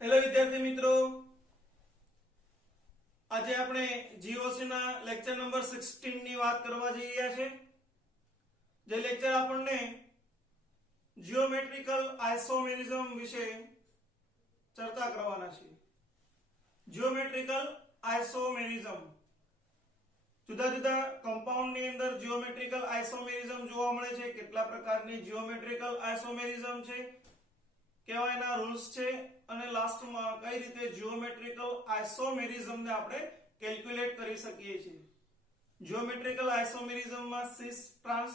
Hello વિદ્યાર્થી મિત્રો, આજે આપણે જીઓસી ના લેક્ચર નંબર 16 ની વાત કરવા જઈ રહ્યા છે। જે લેક્ચર આપણને જીઓમેટ્રિકલ આઇસોમેરિઝમ વિશે ચર્ચા કરવાના છે। જીઓમેટ્રિકલ આઇસોમેરિઝમ જુદા જુદા કમ્પાઉન્ડ ની અંદર જીઓમેટ્રિકલ આઇસોમેરિઝમ જોવા મળે છે। કેટલા પ્રકારની જીઓમેટ્રિકલ આઇસોમેરિઝમ છે, કેવા એના રૂલ્સ છે અને લાસ્ટમાં કઈ રીતે જીઓમેટ્રિકલ આઇસોમેરિઝમ ને આપણે કેલ્ક્યુલેટ કરી શકીએ છીએ। Geometrical આઇસોમેરિઝમમાં સિસ trans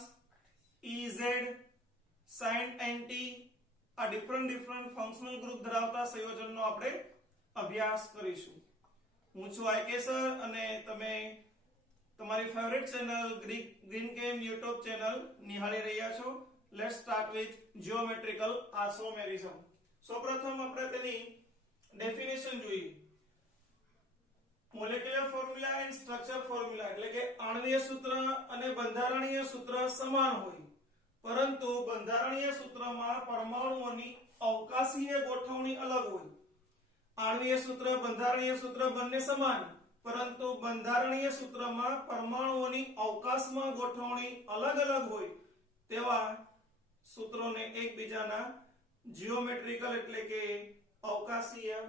Ez sin nt આ ડિફરન્ટ ફંક્શનલ ગ્રુપ ધરાવતા સંયોજનનો આપણે અભ્યાસ કરીશું। હું છું આઈકે સર અને તમે તમારી favourite channel Green Chem YouTube channel નિહાળી રહ્યા છો। Let's start with geometrical isomerism. સૌપ્રથમ આપણે તેની ડેફિનેશન જોઈએ। Molecular formula and structure formula એટલે કે આણ્વીય સૂત્ર અને બંધારણીય સૂત્ર સમાન હોય, પરંતુ બંધારણીય સૂત્રમાં પરમાણુઓની અવકાશીય ગોઠવણી અલગ હોય। આણ્વીય સૂત્ર બંધારણીય સૂત્ર બંને સમાન, પરંતુ બંધારણીય સૂત્રમાં પરમાણુઓની અવકાશમાં ગોઠવણી અલગ હોય તેવા સૂત્રોને એકબીજાના જીઓમેટ્રિકલ એટલે કે અવકાશીય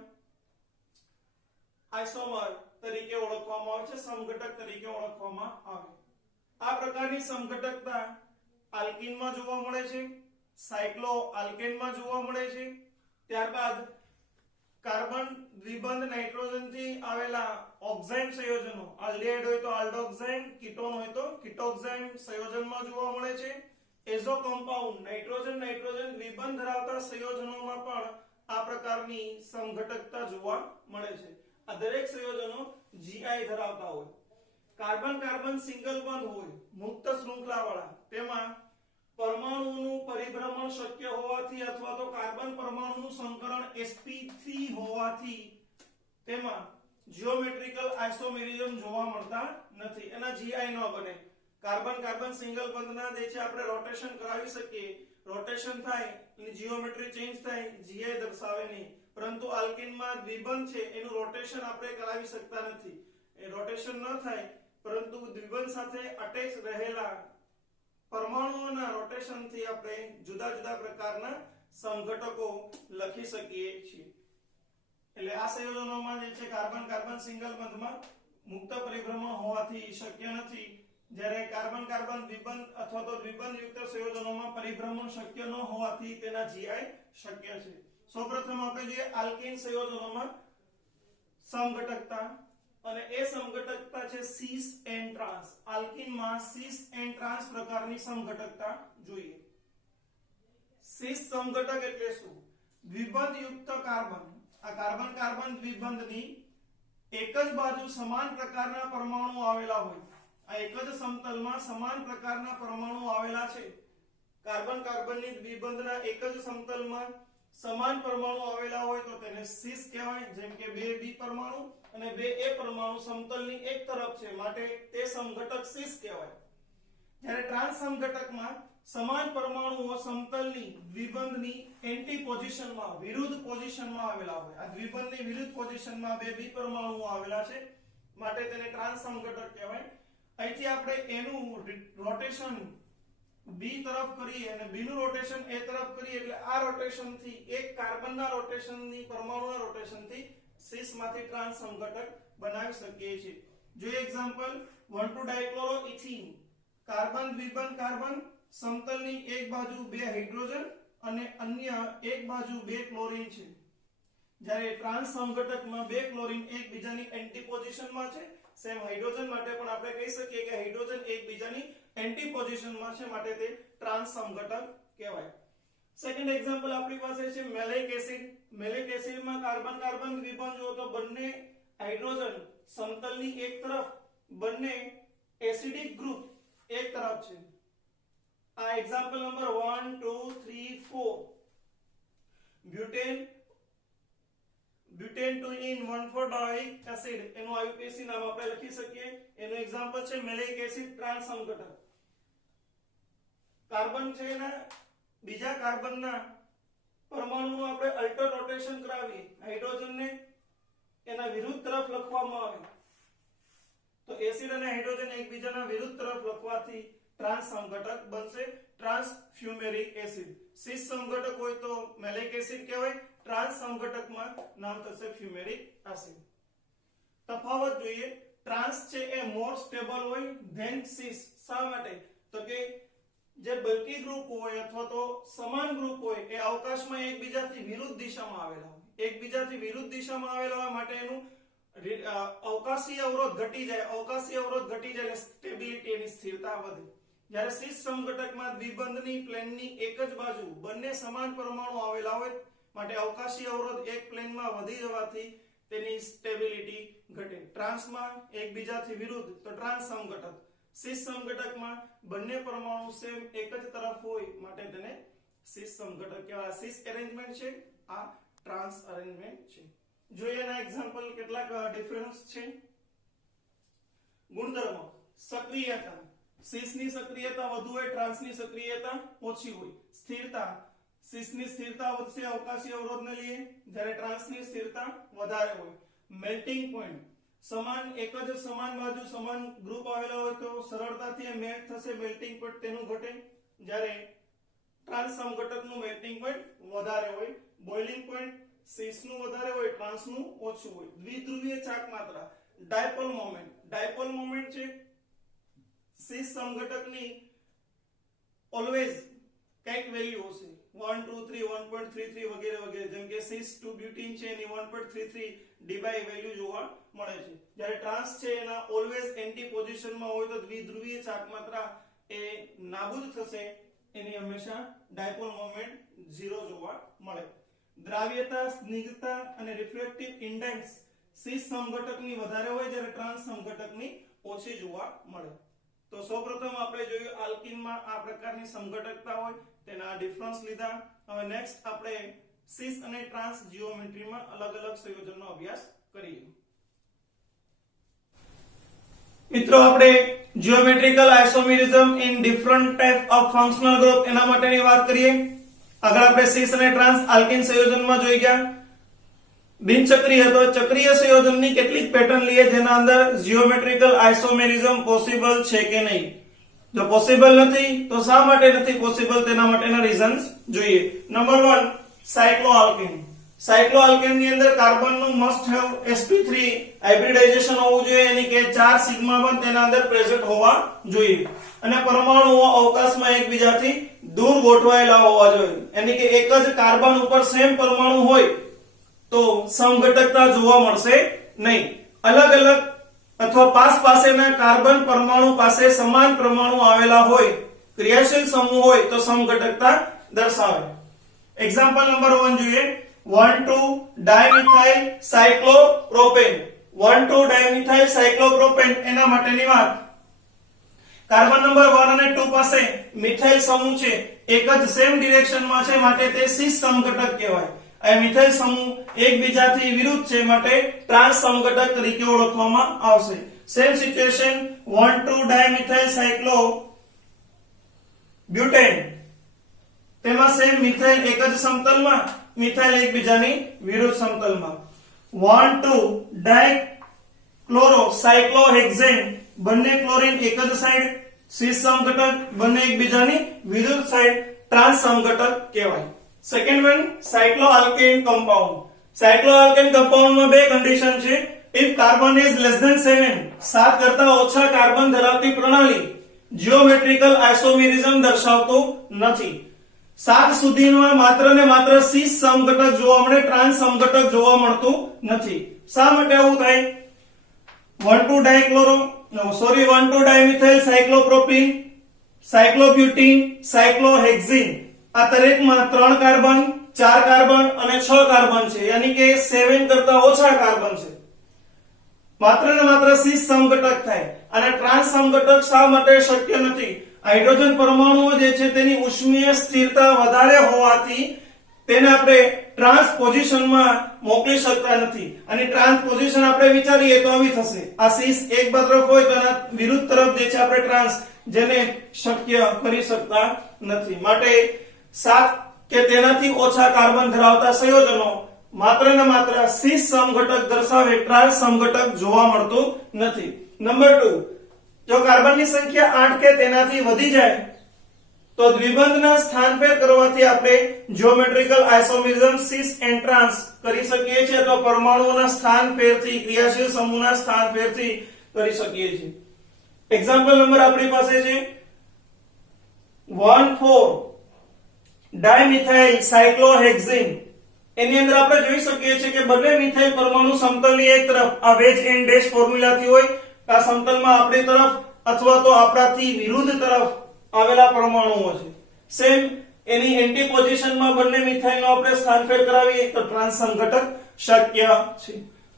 આઇસોમર તરીકે ઓળખવામાં આવે છે, સમઘટક તરીકે ઓળખવામાં આવે। આ પ્રકારની સમઘટકતા આલ્કીનમાં જોવા મળે છે, સાયક્લો આલ્કેનમાં જોવા મળે છે। ત્યારબાદ કાર્બન દ્વિબંધ નાઇટ્રોજન થી આવેલા ઓક્સાઇડ સંયોજનો, આલ્ડિહાઇડ હોય તો આલ્ડોક્સાઇડ, કીટોન હોય તો કીટોક્સાઇડ સંયોજનમાં જોવા મળે છે। એઝો કમ્પાઉન્ડ નાઇટ્રોજન દ્વિબંધ ધરાવતા સંયોજનોમાં પણ આ પ્રકારની સમઘટકતા જોવા મળે છે। આ દરેક સંયોજનો જીઆઈ ધરાવતા હોય। કાર્બન કાર્બન સિંગલ બોન્ડ હોય મુક્ત શૃંખલાવાળા, તેમાં પરમાણુઓનું પરિભ્રમણ શક્ય હોવાથી અથવા તો કાર્બન પરમાણુનું સંકરણ sp3 હોવાથી તેમાં જીઓમેટ્રિકલ આઇસોમેરિઝમ જોવા મળતા નથી, એના જીઆઈ ન બને। કાર્બન કાર્બન સિંગલ બોન્ડના જે છે આપણે રોટેશન કરાવી શકીએ, રોટેશન થાય અને જીઓમેટ્રી ચેન્જ થાય, જીઆઈ દર્શાવે નહીં। પરંતુ આલ્કીનમાં દ્વિબંધ છે એનું રોટેશન આપણે કરાવી શકતા નથી, એ રોટેશન ન થાય પરંતુ દ્વિબંધ સાથે અટેચ રહેલા પરમાણુઓના રોટેશનથી આપણે જુદા જુદા પ્રકારના સમઘટકો લખી શકીએ છીએ। એટલે આ સંયોજનોમાં જે છે કાર્બન કાર્બન સિંગલ બોન્ડમાં મુક્ત પરિભ્રમણ હોવાથી શક્ય નથી, જ્યારે કાર્બન કાર્બન દ્વિબંધ અથવા તો દ્વિબંધ યુક્ત સંયોજનોમાં પરિભ્રમણ શક્ય ન હોવાથી તેના જીઆઈ શક્ય છે। સૌપ્રથમ આપણે જોઈએ આલ્કેન સંયોજનોમાં સમઘટકતા, અને એ સમઘટકતા છે સિસ એન્ડ ટ્રાન્સ। આલ્કીનમાં સિસ એન્ડ ટ્રાન્સ પ્રકારની સમઘટકતા જોઈએ। સિસ સમઘટક એટલે શું? દ્વિબંધ યુક્ત કાર્બન, આ કાર્બન કાર્બન દ્વિબંધની એક જ બાજુ સમાન પ્રકારના પરમાણુ આવેલા હોય, આ એક જ સમતલમાં સમાન પ્રકારના પરમાણુ આવેલા છે। કાર્બન કાર્બનની દ્વિબંધના એક જ સમતલમાં સમાન પરમાણુ આવેલા હોય તો તેને સિસ કહેવાય। જેમ કે બે બી પરમાણુ અને બે એ પરમાણુ સમતલની એક તરફ છે, માટે તે સમઘટક સિસ કહેવાય। જ્યારે ટ્રાન્સ સમઘટકમાં સમાન પરમાણુઓ સમતલની દ્વિબંધની એન્ટી પોઝિશનમાં, વિરુદ્ધ પોઝિશનમાં આવેલા હોય, આ દ્વિબંધની વિરુદ્ધ પોઝિશનમાં બે બી પરમાણુઓ આવેલા છે, માટે તેને ટ્રાન્સ સમઘટક કહેવાય। અહીંથી આપણે એનું રોટેશન બી તરફ કરીએ અને બી નું રોટેશન એ તરફ કરીએ એટલે આ રોટેશન થી એક કાર્બનના રોટેશનની પરમાણુના રોટેશનથી સિસ માંથી ટ્રાન્સ સમઘટક બનાવી શકીએ છીએ। જો એક્ઝામ્પલ 1,2 ડાઇક્લોરોઇથીન, કાર્બન દ્વિબંધ કાર્બન, સમતલની એક બાજુ બે હાઇડ્રોજન અને અન્ય એક બાજુ બે ક્લોરીન છે, જ્યારે ટ્રાન્સ સમઘટકમાં બે ક્લોરીન એકબીજાની એન્ટી પોઝિશનમાં છે। સેમ હાઇડ્રોજન માટે પણ આપણે કહી શકીએ કે હાઇડ્રોજન એકબીજાની એન્ટી પોઝિશનમાં છે, માટે તે ટ્રાન્સ સમઘટક કહેવાય। સેકન્ડ એક્ઝામ્પલ આપણી પાસે છે મેલિક એસિડ। મેલિક એસિડમાં કાર્બન કાર્બન દ્વિબંધ જો તો બંને હાઇડ્રોજન સમતલની એક તરફ, બંને એસિડિક ગ્રુપ એક તરફ છે। આ example number 1 2 3 4 butane 2-in-1,4-dioic acid એનું IUPAC નામ આપણે લખી શકીએ। એનું એક્ઝામ્પલ છે મેલિક એસિડ ટ્રાન્સ સમઘટક। કાર્બન છે એના બીજા કાર્બનના પરમાણુનું આપણે અલ્ટર રોટેશન કરાવીએ, હાઇડ્રોજનને એના વિરુદ્ધ તરફ લખવામાં આવે તો એસિડ અને હાઇડ્રોજન એકબીજાના વિરુદ્ધ તરફ લખવાથી ટ્રાન્સ સમઘટક બનશે ટ્રાન્સ ફ્યુમેરિક એસિડ. સિસ સમઘટક હોય તો મેલિક એસિડ કહેવાય, ટ્રાન્સ સમઘટકમાં નામ થશે ફ્યુમેરિક એસિડ. તફાવત જોઈએ, ટ્રાન્સ છે એ મોર સ્ટેબલ હોય ધેન સિસ. શા માટે? તો કે જે બલ્કી ગ્રુપ હોય અથવા તો સમાન ગ્રુપ હોય એ અવકાશમાં એકબીજાથી વિરુદ્ધ દિશામાં આવેલા હોય, એકબીજાથી વિરુદ્ધ દિશામાં આવેલા હોય માટે એનું અવકાશી અવરોધ ઘટી જાય, અવકાશી અવરોધ ઘટી જાય એટલે સ્ટેબિલિટી એની સ્થિરતા વધે. જ્યારે સિસ સમઘટકમાં દ્વિબંધની પ્લેનની એક જ બાજુ બંને સમાન પરમાણુ આવેલા હોય માટે અવકાશી અવરોધ એક પ્લેનમાં વધી જવાથી તેની સ્ટેબિલિટી ઘટે. ટ્રાન્સમાં એકબીજાથી વિરુદ્ધ તો ટ્રાન્સ સમઘટક, સિસ સમઘટકમાં બંને પરમાણુ સેમ એક જ તરફ હોય માટે તેને સિસ સમઘટક કહેવાય. સિસ અરેન્જમેન્ટ છે, આ ટ્રાન્સ અરેન્જમેન્ટ છે. જોઈએ એના એક્ઝામ્પલ કેટલાક ડિફરન્સ છે. ગુણધર્મ, સક્રિયતા, સિસની સક્રિયતા વધુ હોય, ટ્રાન્સની સક્રિયતા ઓછી હોય. સ્થિરતા, સિસની સ્થિરતા વધશે અવકાશી અવરોધને લીધે, જ્યારે ટ્રાન્સની સ્થિરતા વધારે હોય. મેલ્ટિંગ પોઈન્ટ, સમાન એક જ સમાન બાજુ સમાન ગ્રુપ આવેલા હોય તો સરળતાથી મેલ્ટ થશે, મેલ્ટિંગ પોઈન્ટ તેનું ઘટે, જ્યારે ટ્રાન્સ સમઘટકનું મેલ્ટિંગ પોઈન્ટ વધારે હોય. બોઇલિંગ પોઈન્ટ સિસનું વધારે હોય, ટ્રાન્સનું ઓછું હોય. દ્વિધ્રુવીય ચાક માત્રા, ડાયપોલ મોમેન્ટ, ડાયપોલ મોમેન્ટ છે સિસ સમઘટકની ઓલવેઝ કઈક વેલ્યુ હશે 1 2 3 1.33 વગેરે વગેરે, જેમ કે સિસ 2 બ્યુટીન છે એની 1.33 ડીબાઈ વેલ્યુ જોવા મળે છે. જ્યારે ટ્રાન્સ છે એના ઓલવેઝ એન્ટી પોઝિશનમાં હોય તો દ્વિધ્રુવીય ચાક માત્રા એ નાબૂદ થશે, એની હંમેશા ડાયપોલ મોમેન્ટ 0 જોવા મળે. દ્રાવ્યતા, સ્નિગ્ધતા અને રિફ્લેક્ટિવ ઇન્ડેક્સ સિસ સમઘટકની વધારે હોય જ્યારે ટ્રાન્સ સમઘટકની ઓછી જોવા મળે. તો સૌપ્રથમ આપણે જોયું આલ્કીનમાં આ પ્રકારની સમઘટકતા હોય તેના ડિફરન્સ લીધા. હવે નેક્સ્ટ આપણે સિસ અને ટ્રાન્સ જીઓમેટ્રીમાં અલગ અલગ સંયોજનનો અભ્યાસ કરીએ. મિત્રો આપણે geometrical isomerism in different type of functional group એના માટેની વાત કરીએ. આગળ આપણે સિસ અને ટ્રાન્સ આલ્કીન સંયોજનમાં જોઈ ગયા. બિનચક્રીય તો ચક્રીય સંયોજનની કેટલીક પેટર્ન લઈએ જેના અંદર જીઓમેટ્રિકલ આઇસોમેરિઝમ પોસિબલ છે કે નહીં. જો પોસિબલ નથી તો શા માટે નથી પોસિબલ તેના માટેના રીઝન્સ જોઈએ. નંબર 1, સાયક્લોઆલ્કેન. સાયક્લોઆલ્કેન ની અંદર કાર્બનનું મસ્ટ હેવ sp3 હાઇબ્રિડાઇઝેશન હોવું જોઈએ, એની કે 4 સિગ્મા પણ તેના અંદર પ્રેઝન્ટ હોવા જોઈએ અને પરમાણુઓ અવકાશમાં એકબીજાથી દૂર ગોઠવાયેલા હોવા જોઈએ, એની કે એક જ કાર્બન ઉપર સેમ પરમાણુ હોય તો સમઘટકતા જોવા મળશે નહીં. અલગ અલગ અથવા પાસેના કાર્બન પરમાણુ પાસે સમાન પરમાણુ આવેલા હોય, ક્રિયાશીલ સમૂહ હોય તો સમઘટકતા દર્શાવે. એક્ઝામ્પલ નંબર 1 જોઈએ. 1,2 ડાયમિથાઇલ સાયક્લોપ્રોપેન. 1,2 ડાયમિથાઇલ સાયક્લોપ્રોપેન એના માટેની વાત. કાર્બન નંબર 1 અને 2 પાસે મિથાઇલ સમૂહ છે, એક જ સેમ ડિરેક્શનમાં છે માટે તે સિસ સમઘટક કહેવાય. આ મિથાઇલ સમૂહ એકબીજાથી વિરુદ્ધ છે માટે ટ્રાન્સ સમઘટક તરીકે ઓળખવામાં આવશે. Same situation 1,2 dimethyl cyclobutane, તેમાં સેમ મિથાઇલ એક જ સમતલમાં, મિથાઇલ એકબીજાની વિરુદ્ધ સમતલમાં. 1,2 ડાયક્લોરો સાયક્લોહેક્સેન, બંને ક્લોરીન એક જ સાઈડ, સિસ સમઘટક, બંને એકબીજાની વિરુદ્ધ સાઈડ, ટ્રાન્સ સમઘટક કહેવાય. Second one, cycloalkane compound. Cycloalkane કમ્પાઉન્ડમાં બે કન્ડિશન છે. If carbon is less than 7 કરતા ઓછા કાર્બન ધરાવતી પ્રણાલી જીઓમેટ્રિકલ આઇસોમેરિઝમ દર્શાવતું નથી. 7 સુધીમાં માત્ર ને માત્ર સિસ સમઘટક જોવા મળે, ટ્રાન્સ સમઘટક જોવા મળતું નથી. શા માટે આવું થાય? 1,2 ડાયમિથાઇલ સાયક્લોપ્રોપીન, સાયક્લોબ્યુટીન, સાયક્લોહેક્ઝીન આ દરેકમાં 3 કાર્બન, 4 કાર્બન અને 6 કાર્બન છે, યાની કે 7 કરતા ઓછા કાર્બન છે. માત્ર ને માત્ર સિસ સમઘટક થાય અને ટ્રાન્સ સમઘટક શા માટે શક્ય નથી? હાઇડ્રોજન પરમાણુઓ જે છે તેની ઉષ્મીય સ્થિરતા વધારે હોવાથી તેને આપણે ટ્રાન્સ પોઝિશનમાં મોકલી શકતા નથી. અને ટ્રાન્સ પોઝિશન આપણે વિચારીએ તો આવી થશે. આ સિસ એક તરફ હોય તો એના વિરુદ્ધ તરફ જે છે આપણે ટ્રાન્સ, જેને શક્ય કરી શકતા નથી. માટે 7 કે તેનાથી ઓછા કાર્બન ધરાવતા સંયોજનો માત્ર ને માત્ર સીસ સમઘટક દર્શાવે ટ્રાન્સ સમઘટક જોવા મળતું નથી. નંબર 2, જો કાર્બનની સંખ્યા 8 કે તેનાથી વધી જાય તો દ્વિબંધના સ્થાનફેર કરવાથી આપણે જ્યોમેટ્રિકલ આઇસોમેરિઝમ સીસ એન્ડ ટ્રાન્સ કરી શકીએ છીએ, તો પરમાણુઓના સ્થાનફેરથી ક્રિયાશીલ સમૂહના સ્થાનફેરથી કરી શકીએ છીએ. એક્ઝામ્પલ નંબર આપણી પાસે છે 1,4 ડાયમિથાઇલ સાયક્લોહેક્ઝેન. એની અંદર આપણે જોઈ શકીએ છીએ કે બંને મિથાઇલ પરમાણુ સમતલની એક તરફ આ વેજ એન્ડ ડેશ ફોર્મ્યુલાથી હોય, આ સમતલમાં આપણી તરફ અથવા તો આપણાથી વિરુદ્ધ તરફ આવેલા પરમાણુઓ છે. સેમ એની એન્ટી પોઝિશનમાં બંને મિથાઇલનો આપણે સ્થાનફેર કરાવીએ તો ટ્રાન્સ સમઘટક શક્ય છે.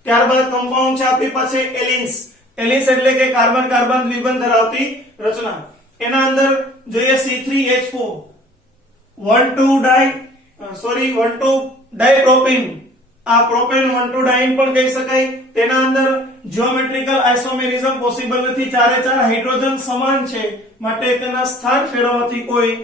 ત્યારબાદ કમ્પાઉન્ડ છે આપણી પાસે એલિન્સ. એલિન્સ એટલે કે કાર્બન કાર્બન દ્વિબંધ ધરાવતી રચના. એના અંદર જોઈએ C3H4 1,2 ડાયપ્રોપેન. આ પ્રોપેન 1,2 ડાઇન પણ કહી શકાય. તેના અંદર જ્યોમેટ્રિકલ આઇસોમેરિઝમ પોસિબલ નથી, ચારે ચાર હાઇડ્રોજન સમાન છે, માટે તેના સ્થાન ફેરવવાથી કોઈ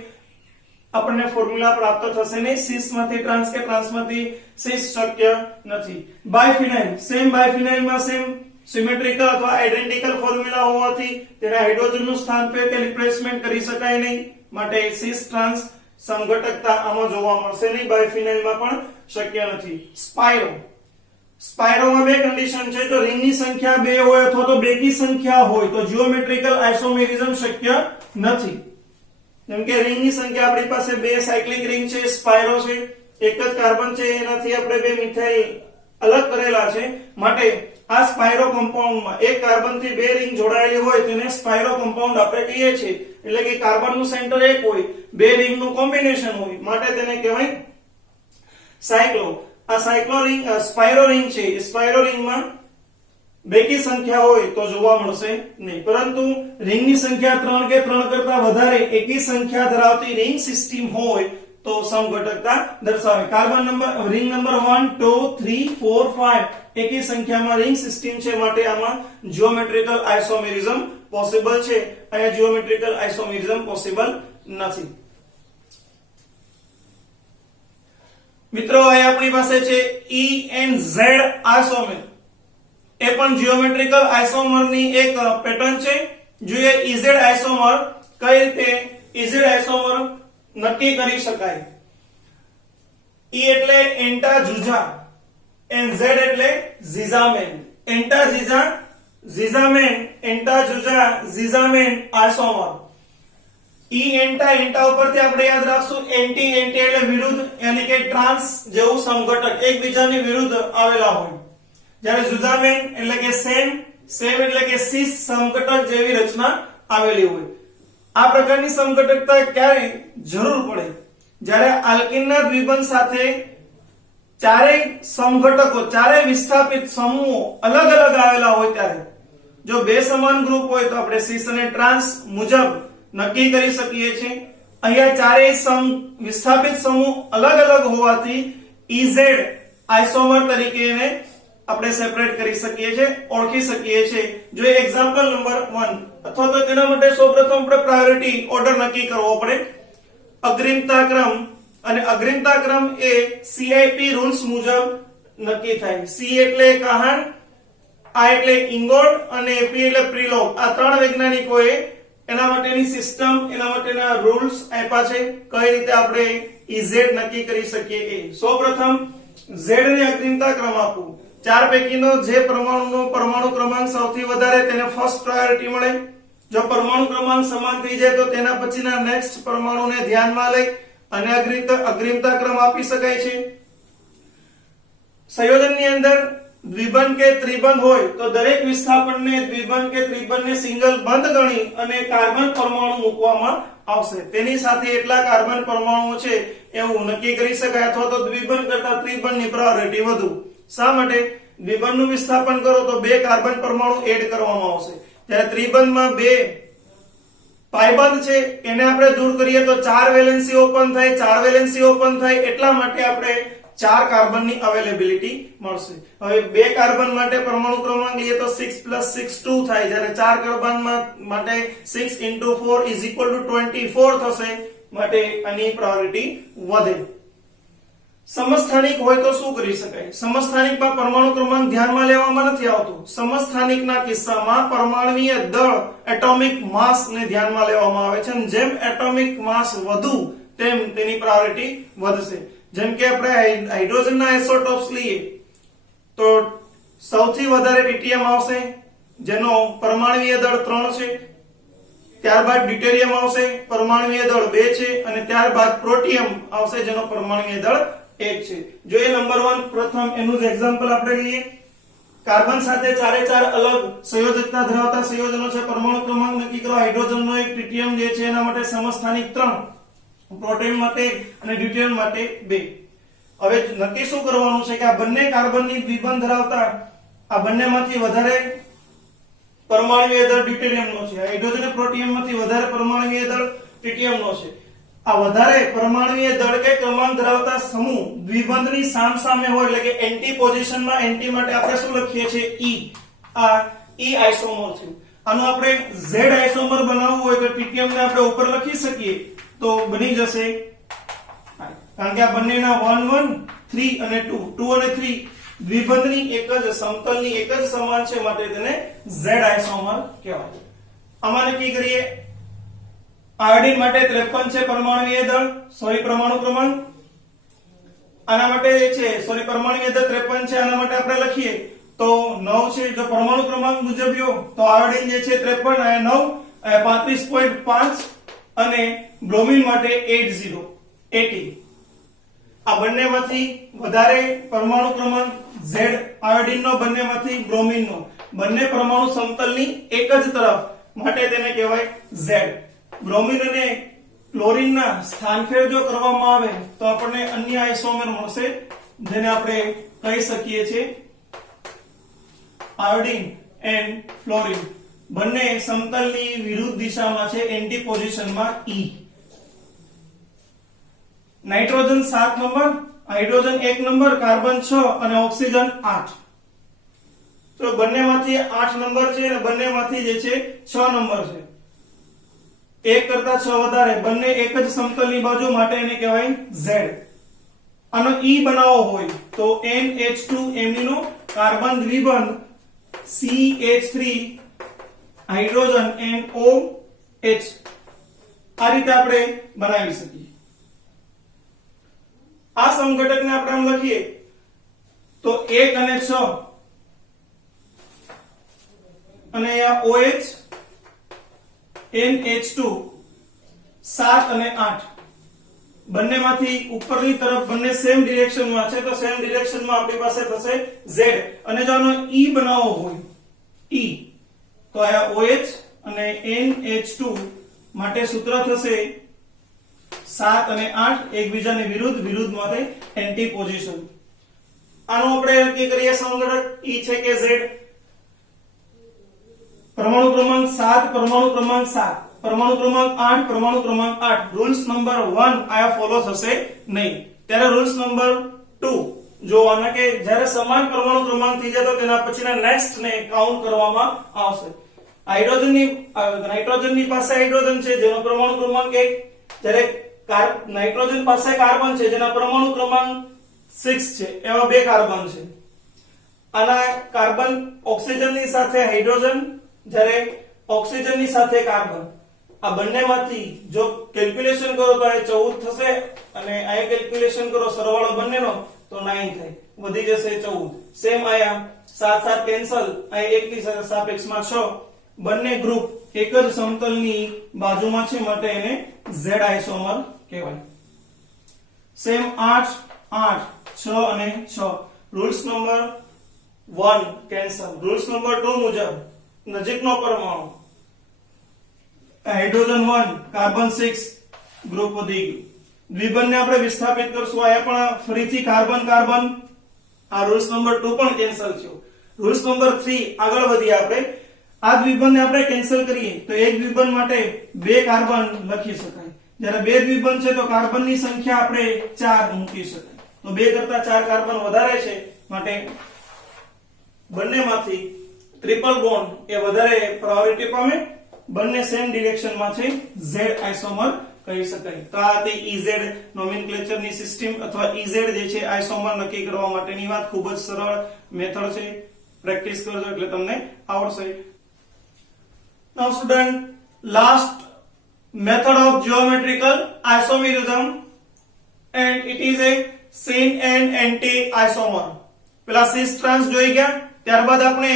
આપણને ફોર્મ્યુલા પ્રાપ્ત થશે નહીં. સીસ માંથી ટ્રાન્સ કે ટ્રાન્સ માંથી સીસ શક્ય નથી. બાયફિનાઇલ. સેમ બાયફિનાઇલમાં સેમ સિમેટ્રિકલ અથવા આઇડેન્ટિકલ ફોર્મ્યુલા હોવાથી તેના હાઇડ્રોજનનું સ્થાન ફેર કે રિપ્લેસમેન્ટ કરી શકાય નહીં, માટે સીસ ટ્રાન્સ સમઘટકતા આમાં જોવા મળશે નહીં. બાયફિનાઇલમાં પણ શક્ય નથી. સ્પાઇરો. સ્પાઇરોમાં બે કન્ડિશન છે, જો રિંગની સંખ્યા 2 હોય અથવા તો બેકી સંખ્યા હોય તો જીઓમેટ્રિકલ આઇસોમેરિઝમ શક્ય નથી. જેમ કે રિંગની સંખ્યા આપણી પાસે 2 સાયક્લિક રિંગ છે, સ્પાઇરો છે, એક જ કાર્બન છે, એનાથી આપણે 2 મિથાઇલ અલગ કરેલા છે, માટે આ સ્પાઇરો કમ્પાઉન્ડમાં એક કાર્બન થી 2 રિંગ જોડાયેલી હોય તેને સ્પાઇરો કમ્પાઉન્ડ આપણે કહીએ છીએ. એટલે કે કાર્બનનું સેન્ટર એક હોય, 2 રિંગનું કોમ્બિનેશન હોય, માટે તેને કહેવાય સાયક્લો. આ સાયક્લો રિંગ સ્પાઇરો રિંગ છે. સ્પાઇરો રિંગમાં બેકી સંખ્યા હોય તો જોવા મળશે નહીં, પરંતુ રિંગની સંખ્યા 3 કે 3 કરતા વધારે એકી સંખ્યા ધરાવતી રિંગ સિસ્ટમ હોય તો સમઘટકતા દર્શાવે. કાર્બન નંબર રિંગ નંબર 1 2 3 4 5 એકી સંખ્યામાં રિંગ સિસ્ટમ છે, માટે આમાં જીઓમેટ્રિકલ આઇસોમેરિઝમ પોસિબલ છે. અહીંયા જીઓમેટ્રિકલ આઇસોમેરિઝમ પોસિબલ નથી. મિત્રો અહીં આપણી પાસે છે ENZ આઇસોમેર. એ પણ જીઓમેટ્રિકલ આઇસોમરની એક પેટર્ન છે. જોઈએ EZ આઇસોમર કઈ રીતે EZ આઇસોમર નક્કી કરી શકાય. E એટલે એન્ટાઝુઝા, NZ એટલે ઝિઝામેન. એન્ટાઝુઝા, ઝિઝામેન, એન્ટાઝુઝા, ઝિઝામેન આઇસોમર. એન્ટા ઉપરથી આપણે યાદ રાખશું એન્ટી એટલે વિરુદ્ધ, એટલે કે ટ્રાન્સ જેવું સમઘટક એકબીજાની વિરુદ્ધ આવેલા હોય. જ્યારે ઝુઝામેન એટલે કે સેમ એટલે કે સીસ સમઘટક જેવી રચના આવેલી હોય. આ પ્રકારની સમઘટકતા ક્યારે જરૂર પડે? જ્યારે આલ્કીનના દ્વિબંધ સાથે ચારેય સમઘટકો, ચારેય વિસ્થાપિત સમૂહો અલગ અલગ આવેલા હોય ત્યારે. જો 2 સમાન ગ્રુપ હોય તો આપણે સીસ અને ટ્રાન્સ મુજબ નક્કી કરી શકીએ છીએ. અહીંયા ચારેય વિસ્થાપિત સમૂહ અલગ અલગ હોવાથી EZ આઇસોમર તરીકે એને આપણે સેપરેટ કરી શકીએ છીએ, ઓળખી શકીએ છીએ. જો એક્ઝામ્પલ નંબર 1 અથવા તો તેના માટે સૌપ્રથમ આપણે પ્રાયોરિટી ઓર્ડર નક્કી કરવો પડે. અગ્રિમતા ક્રમ, અને અગ્રિમતા ક્રમ એ CIP રૂલ્સ મુજબ નક્કી થાય. C એટલે કહાન, I એટલે ઇંગોલ્ડ અને P એટલે પ્રિલોગ. આ 3 વૈજ્ઞાનિકોએ એના માટેની સિસ્ટમ, એના માટેના રૂલ્સ આપ્યા છે, કઈ રીતે આપણે EZ નક્કી કરી શકીએ. એ સૌપ્રથમ Z ને અગ્રિમતા ક્રમ આપવું. 4 પૈકીનો જે પરમાણુનો પરમાણુ ક્રમાંક સૌથી વધારે તેને ફર્સ્ટ પ્રાયોરિટી મળે. જો પરમાણુ ક્રમાંક સમાન થઈ જાય તો તેના પછીના નેક્સ્ટ પરમાણુને ધ્યાનમાં લઈ અને અગ્રિમતા ક્રમ આપી શકાય છે. સંયોજનની અંદર દ્વિબંધ કે ત્રિબંધ હોય તો દરેક વિસ્થાપનને દ્વિબંધ કે ત્રિબંધને સિંગલ બંધ ગણી અને કાર્બન પરમાણુ મૂકવામાં આવશે. તેની સાથે એટલા કાર્બન પરમાણુઓ છે એવું નક્કી કરી શકાય, અથવા તો દ્વિબંધ કરતા ત્રિબંધની પ્રાયોરિટી વધુ. શા માટે? દ્વિબંધનું વિસ્થાપન કરો તો 2 કાર્બન પરમાણુ એડ કરવામાં આવશે, જ્યારે ત્રિબંધમાં 2 પાયબંધ છે એને આપણે દૂર કરીએ તો 4 વેલેન્સી ઓપન થાય, 4 વેલેન્સી ઓપન થાય, એટલા માટે આપણે 4 કાર્બનની અવેલેબિલિટી મળશે. હવે 2 કાર્બન માટે પરમાણુ ક્રમાંક લઈએ તો 6 + 6 2 થાય, જ્યારે 4 કાર્બન માટે 6 * 4 = 24 થશે, માટે આની પ્રાયોરિટી વધે. સમસ્થાનિક હોય તો શું કરી શકાય? સમસ્થાનિકમાં પરમાણુ ક્રમાંક ધ્યાનમાં લેવામાં નથી આવતો. સમસ્થાનિકના કિસ્સામાં પરમાણુય દળ એટોમિક માસ ને ધ્યાનમાં લેવામાં આવે છે અને જેમ એટોમિક માસ વધુ તેમ તેની પ્રાયોરિટી વધશે. જેમ કે આપણે હાઇડ્રોજનના આઇસોટોપ્સ લઈએ તો સૌથી વધારે ટ્રિટિયમ આવશે જેનો પરમાણુય દળ 3 છે, ત્યારબાદ ડ્યુટેરિયમ આવશે પરમાણુય દળ 2 છે અને ત્યારબાદ પ્રોટિયમ આવશે જેનો પરમાણુય દળ 1 છે. જો એ નંબર 1 પ્રથમ એનું જ એક્ઝામ્પલ આપણે લઈએ. કાર્બન સાથે ચારે ચાર અલગ સંયોજકતા ધરાવતા સંયોજનો છે. પરમાણુ ક્રમાંક નક્કી કરો. હાઇડ્રોજનનો એક, ટ્રિટિયમ જે છે એના માટે સમસ્થાનિક 3, પ્રોટિયમ માટે 1 અને ડ્યુટેરિયમ માટે 2. હવે નક્કી શું કરવાનું છે કે આ બંને કાર્બનની દ્વિબંધ ધરાવતા આ બંનેમાંથી વધારે પરમાણુય દળ ડ્યુટેરિયમનો છે, હાઇડ્રોજન અને પ્રોટિયમમાંથી વધારે પરમાણુય દળ ટ્રિટિયમનો છે. આ વધારે પરમાણુય દળ કે ક્રમાંક ધરાવતા સમૂહ દ્વિબંધની સામસામે હોય એટલે કે એન્ટી પોઝિશનમાં, એન્ટી માટે આપણે શું લખીએ છીએ? E. આ E આઇસોમર છે. આનું આપણે Z આઇસોમર બનાવવું હોય તો ટ્રિટિયમને આપણે ઉપર લખી શકીએ તો બની જશે, કારણ કે આ બંનેના 1 1 3 અને 2 2 અને 3 દ્વિબંધની એક જ સમતલની એક જ સમાન છે માટે તેને Z આઇસોમર કહેવાય. આમાં નક્કી કરીએ. આયોડિન માટે 53 છે પરમાણુય દળ, પરમાણુ ક્રમાંક. આના માટે છે પરમાણુય દળ 53 છે, આના માટે આપણે લખીએ તો 9 છે. જો પરમાણુ ક્રમાંક મુજબ યો તો આયોડિન જે છે 53 અને 9 35.5 અને બ્રોમિન માટે 80. આ બંનેમાંથી વધારે પરમાણુ ક્રમાંક Z આયોડિનનો, બંનેમાંથી બ્રોમિનનો. બંને પરમાણુ સમતલની એક જ તરફ માટે તેને કહેવાય Z. બ્રોમિન અને ક્લોરીનના સ્થાનફેર જો કરવામાં આવે તો આપણને અન્ય આઇસોમર મળશે જેને આપણે કહી શકીએ છીએ આયોડિન એન્ડ ફ્લોરિન. બંને સમતલની વિરુદ્ધ દિશામાં છે, એન્ટી પોઝિશનમાં E. Nitrogen 7 number, hydrogen 1 number, carbon 6 અને ઓક્સિજન 8. તો બંનેમાંથી 8 નંબર છે અને બંનેમાંથી જે છે 6 નંબર છે. એક કરતા 6 વધારે, બંને એક જ સમતલની બાજુ માટે એને કહેવાય Z. આનો E બનાવવો હોય તો NH2 નો કાર્બન દ્વિબંધ CH3 હાઇડ્રોજન NOH આ રીતે આપણે બનાવી શકીએ. આ સમઘટકને આપણે આમ લખીએ તો 1 અને 6 અને અહીંયા OH NH2 7 અને 8 બંનેમાંથી ઉપરની તરફ બંને સેમ ડિરેક્શનમાં છે તો સેમ ડિરેક્શનમાં આપણી પાસે થશે Z. અને જો આનો E બનાવવો હોય E તો આ OH અને NH2 માટે સૂત્ર થશે 7 અને 8 એકબીજાની વિરુદ્ધ માટે એન્ટી પોઝિશન. આનો આપણે નક્કી કરીએ સમઘટક E છે કે Z. પરમાણુ ક્રમાંક 7, પરમાણુ ક્રમાંક 7, પરમાણુ ક્રમાંક 8, પરમાણુ ક્રમાંક 8. રૂલ્સ નંબર 1 આયા ફોલો થશે નહીં. ત્યારે રૂલ્સ નંબર 2 જોવાના કે જ્યારે સમાન પરમાણુ ક્રમાંક થઈ જાય તો તેના પછીના નેક્સ્ટ ને કાઉન્ટ કરવામાં આવશે. નાઇટ્રોજનની પાસે હાઇડ્રોજન છે જેનો પરમાણુ ક્રમાંક 1, જ્યારે નાઇટ્રોજન પાસે કાર્બન છે જેના પરમાણુ ક્રમાંક 6 છે. એવા બે કાર્બન છે. આના કાર્બન ઓક્સિજનની સાથે હાઇડ્રોજન, જ્યારે ઓક્સિજનની સાથે કાર્બન. આ બંનેમાંથી જો કેલ્ક્યુલેશન કરો તો આ 14 થશે અને આ કેલ્ક્યુલેશન કરો સરવાળો બંનેનો તો 9 થાય, વધી જશે 14. સેમ આયા 7 7 કેન્સલ, આ 1 ની સાપેક્ષમાં 6. બંને ગ્રુપ એક જ સમતલની બાજુમાં છે માટે એને Z આઇસોમર કહેવાય. સેમ 8 8 6 અને 6. Rules number 1 cancel. Rules number 2 મુજબ નજીકનો પરમાણુ હાઇડ્રોજન 1 કાર્બન 6 ગ્રુપ વધી ગયું. દ્વિબંધને આપણે વિસ્થાપિત કરશું. આયા પણ ફરીથી કાર્બન કાર્બન. આ રૂલ્સ નંબર 2 પણ કેન્સલ થયો. રૂલ્સ નંબર 3 આગળ વધીએ આપણે. આ દ્વિબંધને આપણે કેન્સલ કરીએ તો એક દ્વિબંધ માટે 2 કાર્બન લખી શકાય. જ્યારે 2 દ્વિબંધ છે તો કાર્બનની સંખ્યા આપણે 4 મૂકી શકાય. તો 2 કરતા 4 કાર્બન વધારે છે માટે બંનેમાંથી ટ્રિપલ બોન્ડ એ વધારે પ્રાયોરિટી પામે. બંને સેમ ડિરેક્શનમાં છે, Z આઇસોમર કહી શકાય. તો આ તે ઇઝેડ નોમેનક્લેચર ની સિસ્ટમ અથવા ઇઝેડ જે છે આઇસોમર નક્કી કરવા માટેની વાત. ખૂબ જ સરળ મેથડ છે, પ્રેક્ટિસ કરજો એટલે તમને આવડશે. Now student, last method of geometrical isomerism and it is a sin and anti isomer. પેલા cis trans જોઈ ગયા, ત્યારબાદ આપણે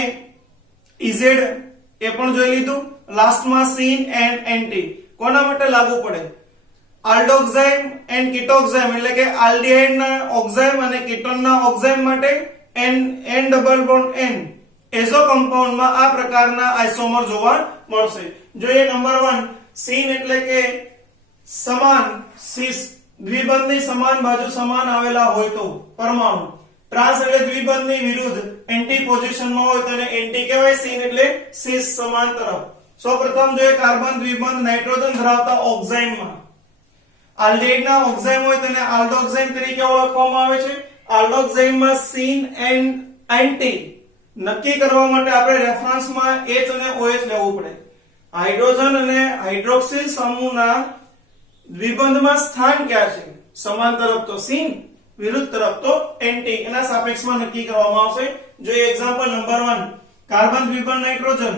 ez એ પણ જોઈ લીધું. લાસ્ટમાં sin and anti કોના માટે લાગુ પડે? આલ્ડોક્સાઇમ એન્ડ કીટોક્સાઇમ એટલે કે આલ્ડિહાઇડ ના ઓક્સાઇમ અને કીટોન ના ઓક્સાઇમ માટે n double bond n azo compound માં આ પ્રકારના આઇસોમર જોવા મળશે. જોઈએ નંબર 1, sin એટલે કે સમાન, cis દ્વિબંધની સમાન બાજુ સમાન આવેલા હોય તો પરમાણુ. ટ્રાન્સ એટલે દ્વિબંધની વિરુદ્ધ એન્ટી પોઝિશનમાં હોય તો એને એન્ટી કહેવાય. sin એટલે cis સમાન તરફ. સૌપ્રથમ જોઈએ કાર્બન દ્વિબંધ નાઇટ્રોજન ધરાવતા ઓક્સાઇમમાં આલ્ડિહાઇડના ઓક્સાઇમ હોય તેને આલ્ડોક્સાઇમ તરીકે ઓળખવામાં આવે છે. આલ્ડોક્સાઇમમાં sin and anti નક્કી કરવા માટે આપણે રેફરન્સમાં H અને OH લેવું પડે. હાઇડ્રોજન અને હાઇડ્રોક્સિલ સમૂહના દ્વિબંધમાં સ્થાન ક્યાં છે? સમાન તરફ તો sin, વિરુદ્ધ તરફ તો anti. એના સાપેક્ષમાં નક્કી કરવામાં આવશે. જોઈએ એક્ઝામ્પલ નંબર 1, કાર્બન દ્વિબંધ નાઇટ્રોજન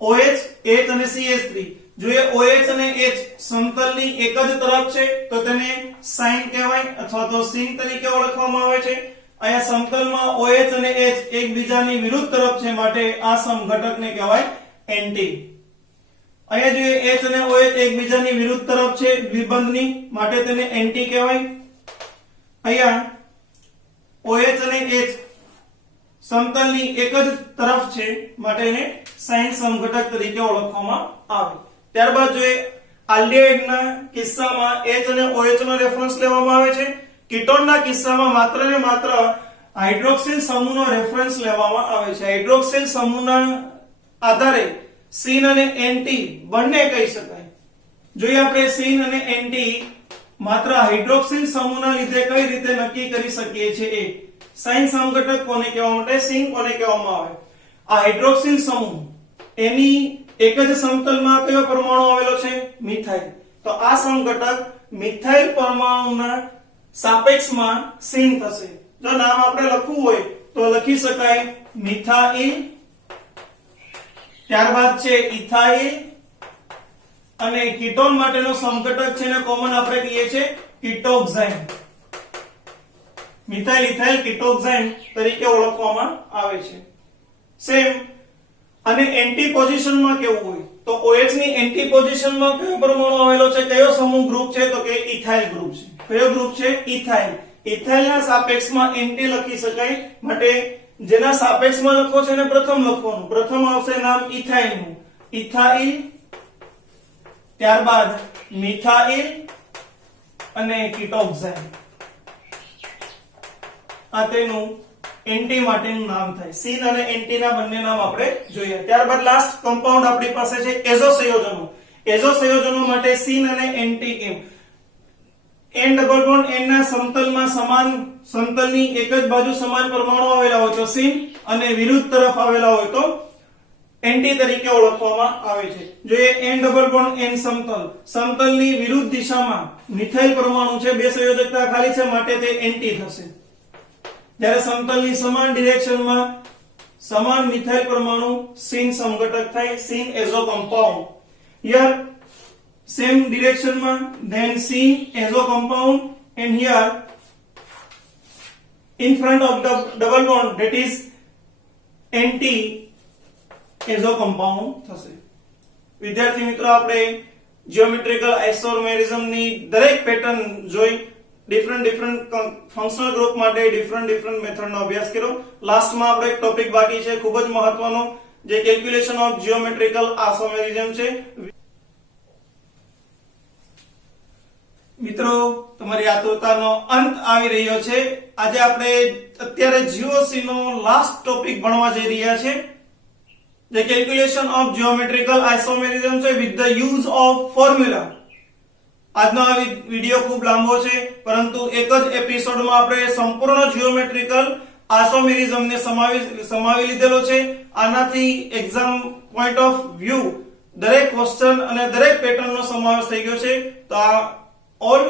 OH, H અને CH3. જોઈએ OH અને H સમતલની એક જ તરફ છે તો તેને sin કહેવાય અથવા તો sin તરીકે ઓળખવામાં આવે છે. અહીંયા સમતલમાં OH અને H એકબીજાની વિરુદ્ધ તરફ છે માટે આ સમઘટકને કહેવાય anti. અહીંયા જોઈએ H અને OH એકબીજાની વિરુદ્ધ તરફ છે દ્વિબંધની માટે તેને anti કહેવાય. અહીંયા OH અને H સમતલની એક જ તરફ છે માટે એને sin સમઘટક તરીકે ઓળખવામાં આવે. ત્યારબાદ જોઈએ આલ્ડિહાઇડના કિસ્સામાં H અને OH નો રેફરન્સ લેવામાં આવે છે. કીટોનના કિસ્સામાં માત્ર ને માત્ર હાઇડ્રોક્સિલ સમૂહનો રેફરન્સ લેવામાં આવે છે. હાઇડ્રોક્સિલ સમૂહના આધારે sin અને anti બંને કહી શકાય. જોઈએ આપણે sin અને anti માત્ર હાઇડ્રોક્સિલ સમૂહના લીધે કઈ રીતે નક્કી કરી શકીએ છીએ? sin સમઘટક કોને કહેવામાં આવે? sin કોને કહેવામાં આવે? આ હાઇડ્રોક્સિલ સમૂહ એની એક જ સમતલમાં કયો પરમાણુ આવેલો છે? મિથાઇલ. તો આ સમઘટક મિથાઇલ પરમાણુના સાપેક્ષમાં sin થશે. જો નામ આપણે લખવું હોય તો લખી શકાય મિથાઇલ, ત્યારબાદ છે ઇથાઇલ અને કીટોન માટેનો સમઘટક છે ને કોમન આપણે કહીએ છીએ કીટોક્સાઇમ. મિથાઇલ ઇથાઇલ કીટોક્સાઇમ તરીકે ઓળખવામાં આવે છે. સેમ અને એન્ટી પોઝિશનમાં કેવું હોય તો OH ની એન્ટી પોઝિશનમાં કયો પરમાણુ આવેલો છે? કયો સમૂહ ગ્રુપ છે? તો કે ઇથાઇલ ગ્રુપ છે. કયો ગ્રુપ છે? ઇથાઇલ. ઇથાઇલના સાપેક્ષમાં એન્ટી લખી શકાય માટે જેના સાપેક્ષમાં લખવો છે એને પ્રથમ લખવાનું. પ્રથમ આવશે નામ ઇથાઇલનું, ઇથાઇલ, ત્યારબાદ મિથાઇલ અને કીટોક્સાઇમ. આ તેનું એન્ટી માટેનું નામ થાય. sin અને anti ના બંને નામ આપણે જોઈએ. ત્યારબાદ લાસ્ટ કમ્પાઉન્ડ આપણી પાસે છે એઝો સંયોજનો. એઝો સંયોજનો માટે sin અને anti કેમ? n ડબલ બોન્ડ n ના સમતલમાં સમાન, સમતલની એક જ બાજુ સમાન પરમાણુ આવેલા હોય તો sin અને વિરુદ્ધ તરફ આવેલા હોય તો anti તરીકે ઓળખવામાં આવે છે. જોઈએ n ડબલ બોન્ડ n સમતલ, સમતલની વિરુદ્ધ દિશામાં મિથાઇલ પરમાણુ છે, બે સંયોજકતા ખાલી છે માટે તે anti થશે. જ્યારે સમતલની સમાન ડિરેક્શનમાં સમાન મિથાઇલ પરમાણુ sin સમઘટક થાય, sin azo compound. Here same direction માં then sin azo compound and here in front of the double bond that is anti azo compound થશે. વિદ્યાર્થી મિત્રો આપણે જીઓમેટ્રિકલ આઇસોમેરિઝમ ની દરેક પેટર્ન જોઈ, ડિફરન્ટ ફંક્શનલ ગ્રુપ માટે ડિફરન્ટ મેથડ નો અભ્યાસ કર્યો. લાસ્ટમાં આપણે એક ટોપિક બાકી છે ખૂબ જ મહત્વનો જે કેલ્ક્યુલેશન ઓફ જીઓમેટ્રિકલ આઇસોમેરિઝમ છે. મિત્રો તમારી આતુરતાનો અંત આવી રહ્યો છે. આજે આપણે અત્યારે GOC નો લાસ્ટ ટોપિક ભણવા જઈ રહ્યા છે જે કેલ્ક્યુલેશન ઓફ જીઓમેટ્રિકલ આઇસોમેરિઝમ છે with the use of formula. આજનો આ વિડિયો ખૂબ લાંબો છે પરંતુ એક જ એપિસોડમાં આપણે સંપૂર્ણ જીઓમેટ્રિકલ આઇસોમેરિઝમ ને સમાવી લીધેલો છે. આનાથી એક્ઝામ પોઈન્ટ ઓફ વ્યૂ દરેક ક્વેશ્ચન અને દરેક પેટર્નનો સમાવેશ થઈ ગયો છે. તો આ ઓલ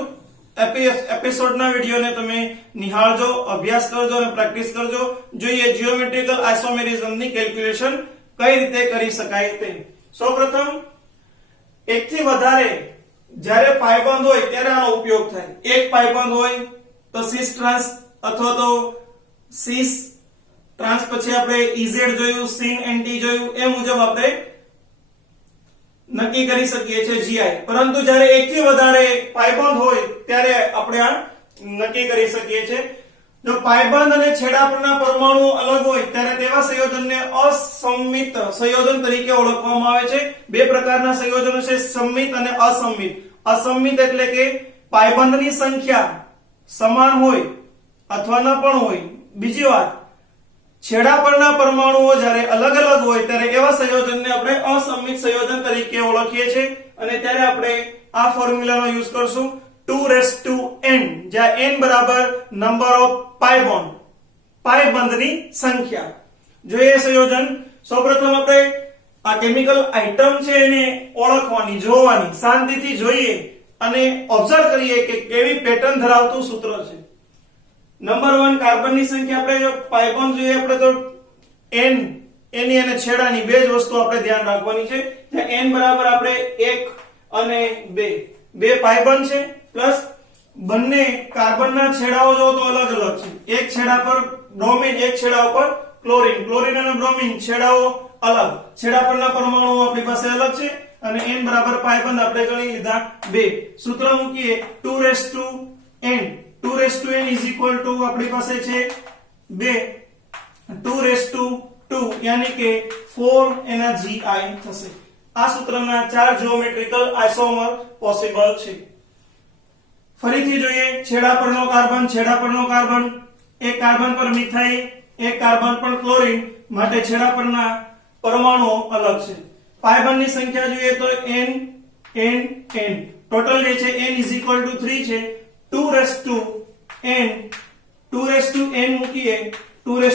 એપિસોડના વિડીયોને તમે નિહાળજો, અભ્યાસ કરજો અને પ્રેક્ટિસ કરજો. જોઈએ જીઓમેટ્રિકલ આઇસોમેરિઝમની કેલ્ક્યુલેશન કઈ રીતે કરી શકાય તે. સૌપ્રથમ એકથી વધારે જ્યારે પાયબંધ હોય ત્યારે આનો ઉપયોગ થાય. એક પાયબંધ હોય તો સિસ ટ્રાન્સ અથવા તો સિસ ટ્રાન્સ પછી આપણે ઇઝેડ જોયું, સિન એનટી જોયું, એ મુજબ આપણે નક્કી કરી શકીએ છીએ જીઆઈ. પરંતુ જ્યારે એકથી વધારે પાયબંધ હોય ત્યારે આપણે આ નક્કી કરી શકીએ છીએ. જો પાયબંધ અને છેડા પરના પરમાણુ અલગ હોય ત્યારે તેવા સંયોજનને અસંમિત સંયોજન તરીકે ઓળખવામાં આવે છે. બે પ્રકારના સંયોજનો છે, સંમિત અને અસંમિત. અસંમિત એટલે કે પાયબંધની સંખ્યા સમાન હોય અથવા ન પણ હોય. બીજી વાત, છેડા પરના પરમાણુઓ જ્યારે અલગ અલગ હોય ત્યારે એવા સંયોજનને આપણે અસંમિત સંયોજન તરીકે ઓળખીએ છીએ. અને ત્યારે આપણે આ ફોર્મ્યુલાનો યુઝ કરશું 2n, જ્યાં n બરાબર નંબર ઓફ પાઈ બોન્ડ, પાયબંધની સંખ્યા. જોઈએ સંયોજન. સૌપ્રથમ આપણે આ કેમિકલ આઇટમ છે એને ઓળખવાની, જોવાની, શાંતિથી જોઈએ અને ઓબ્ઝર્વ કરીએ કે કેવી પેટર્ન ધરાવતું સૂત્ર છે. નંબર 1 કાર્બનની સંખ્યા. આપણે જો પાયબંધ જોઈએ આપણે તો n એની અને છેડાની બે જ વસ્તુ આપણે ધ્યાન રાખવાની છે. જ્યાં n બરાબર આપણે 1 અને 2 બે પાયબંધ છે, પ્લસ બંને કાર્બનના છેડાઓ જો તો અલગ અલગ છે. એક છેડા પર બ્રોમિન, એક છેડા પર ક્લોરીન. ક્લોરીન અને બ્રોમિન છેડાઓ અલગ, છેડા પરના પરમાણુઓ આપણી પાસે અલગ છે. અને n બરાબર પાયબંધ આપણે ગણી લીધા 2. સૂત્ર મૂકીએ 2n. 2n is equal to આપણી પાસે છે 2, 2 યાની કે 4 એના gi થશે. આ સૂત્રના 4 જીઓમેટ્રિકલ આઇસોમર પોસિબલ છે. ફરીથી જોઈએ છેડા પરનો કાર્બન, છેડા પરનો કાર્બન, એક કાર્બન પર મિથાઇલ, એક કાર્બન પર ક્લોરીન, માટે છેડા પરના પરમાણુઓ અલગ છે. પાયબંધની સંખ્યા જોઈએ તો n ટોટલ જે છે n is equal to 3 છે. 2n મૂકીએ 2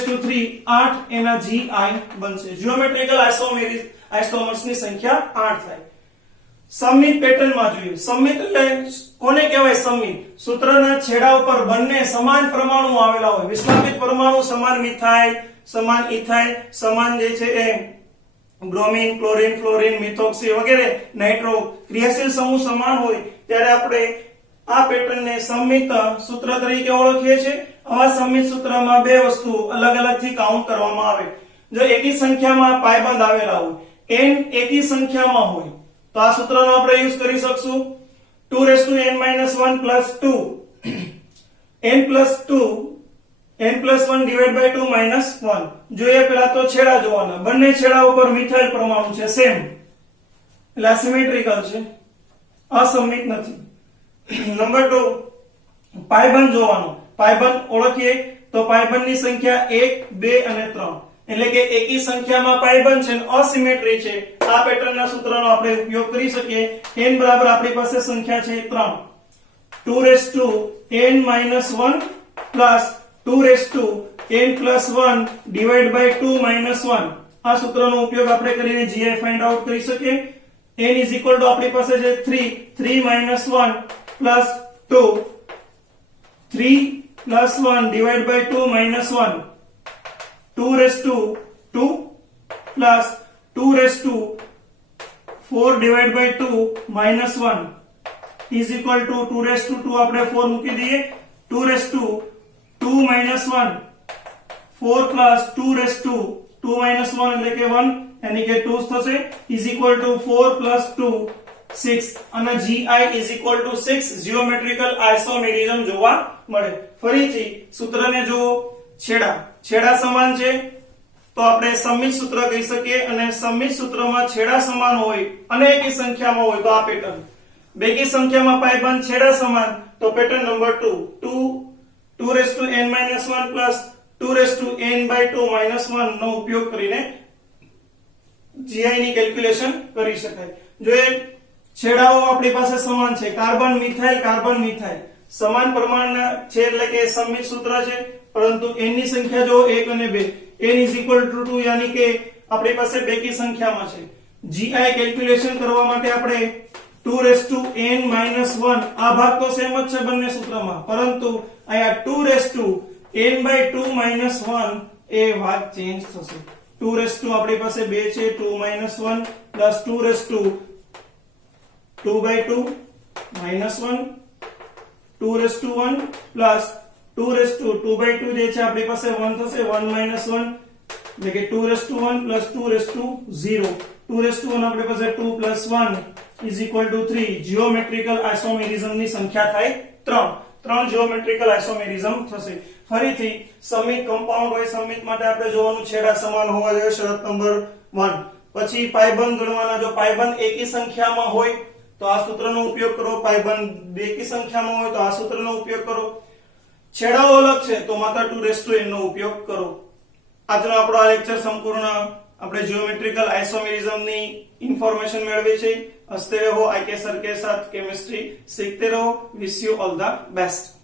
8 એના gi બનશે. જીઓમેટ્રિકલ આઇસોમર્સની સંખ્યા 8 થાય. સંમિત પેટર્નમાં જોઈએ. સંમિત એટલે કોને કહેવાય? સંમિત સૂત્રના છેડા ઉપર બંને સમાન પરમાણુ આવેલા હોય. વિસ્થાપિત પરમાણુ સમાન મિથાઇલ, સમાન ઇથાઇલ, સમાન જે છે એ બ્રોમિન, ક્લોરીન, ફ્લોરીન, મિથોક્સી વગેરે નાઇટ્રો ક્રિયાશીલ સમૂહ સમાન હોય ત્યારે આપણે આ પેટર્નને સંમિત સૂત્ર તરીકે ઓળખીએ છીએ. આવા સંમિત સૂત્રમાં બે વસ્તુ અલગ અલગથી કાઉન્ટ કરવામાં આવે. જો એકી સંખ્યામાં પાયબંધ આવેલા હોય, n એકી સંખ્યામાં હોય તો આ સૂત્રનો આપણે યુઝ કરી શકશું 2n 1 plus 2 n plus 1 divided by 2 minus 1. જોઈએ પહેલા તો છેડા જોવાના. બંને છેડા ઉપર મિથાઇલ પરમાણુ છે, સેમ, એટલે સિમેટ્રિકલ છે, અસંમિત નથી. નંબર 2 પાયબંધ જોવાનો. પાયબંધ ઓળખીએ તો પાયબંધની સંખ્યા 1, 2 અને 3, એટલે કે એકી સંખ્યામાં પાયબંધ છે, અસિમેટ્રી છે. આ પેટર્નના સૂત્રનો આપણે ઉપયોગ કરી શકીએ. n બરાબર આપણી પાસે સંખ્યા છે 3. 2n 1 plus 2n plus 1 divided by 2 minus 1. આ સૂત્રનો ઉપયોગ આપણે કરીને gi ફાઇન્ડ આઉટ કરી શકીએ. n is equal to આપણી પાસે છે 3 minus 1 plus 2, 3 plus 1 divided by 2 minus 1, 2 plus 4 divided by 2 minus 1 is equal to 2 આપણે 4 મૂકી દઈએ. 2 minus 1, 4 plus 2 minus 1 એટલે કે 1, यानी કે 2 થશે, is equal to 4 plus 2 6 અને gi is equal to 6. Geometrical આઇસોમેરિઝમ જોવા મળે. ફરીથી સૂત્રને જો છેડા સમાન છે તો આપણે સંમિત સૂત્ર કહી શકીએ. અને સંમિત સૂત્રમાં છેડા સમાન હોય અને એકી સંખ્યામાં હોય તો આ પેટર્ન. બેકી સંખ્યામાં પાયબંધ, છેડા સમાન તો pattern number 2n 1 plus 2n/2 minus 1 નો ઉપયોગ કરીને gi ની કેલ્ક્યુલેશન કરી શકાય. જો એ છેડાઓ આપણી પાસે સમાન છે, કાર્બન મિથાઇલ સમાન પ્રમાણના છે એટલે કે સંમિત સૂત્ર છે. પરંતુ n ની સંખ્યા જો 1 અને 2, n is equal to 2 યાની કે આપણી પાસે બેકી સંખ્યામાં છે. gi કેલ્ક્યુલેશન કરવા માટે આપણે 2n-1 આ ભાગ તો સેમ જ છે બંને સૂત્રમાં, પરંતુ અહીંયા 2n/2 - 1 એ ભાગ ચેન્જ થશે. 2 આપણી પાસે 2 છે, 2 - 1 પ્લસ 2/2 2/2 -1 2/1 પ્લસ 2/2 જે છે આપણી પાસે 1 થશે, 1 - 1 એટલે કે 2/1 પ્લસ 2/0 2/1 આપણી પાસે 2 plus 1 is equal to 3. Geometrical આઇસોમેરિઝમ ની સંખ્યા થાય 3 જીઓમેટ્રિકલ આઇસોમેરિઝમ થશે. ફરીથી સમિત કમ્પાઉન્ડ હોય, સમિત માટે આપણે જોવાનું છેડા સમાન હોવા જોઈએ, શરત નંબર 1. પછી પાયબંધ ગણવાના, જો પાયબંધ એકી સંખ્યામાં હોય તો આ સૂત્રનો ઉપયોગ કરો, પાયબંધ બેકી સંખ્યામાં હોય તો આ સૂત્રનો ઉપયોગ કરો, છેડાઓ અલગ છે તો માત્ર 2n નો ઉપયોગ કરો. આજનો આપણો આ લેક્ચર સંપૂર્ણ આપણે जियोमेट्रिकल आइसोमेरिज्म ની इंफॉर्मेशन મેળવી છે. હસતે રહો, આઈ કે સર કે સાથ કેમિસ્ટ્રી सीखते रहो. Wish you all the best.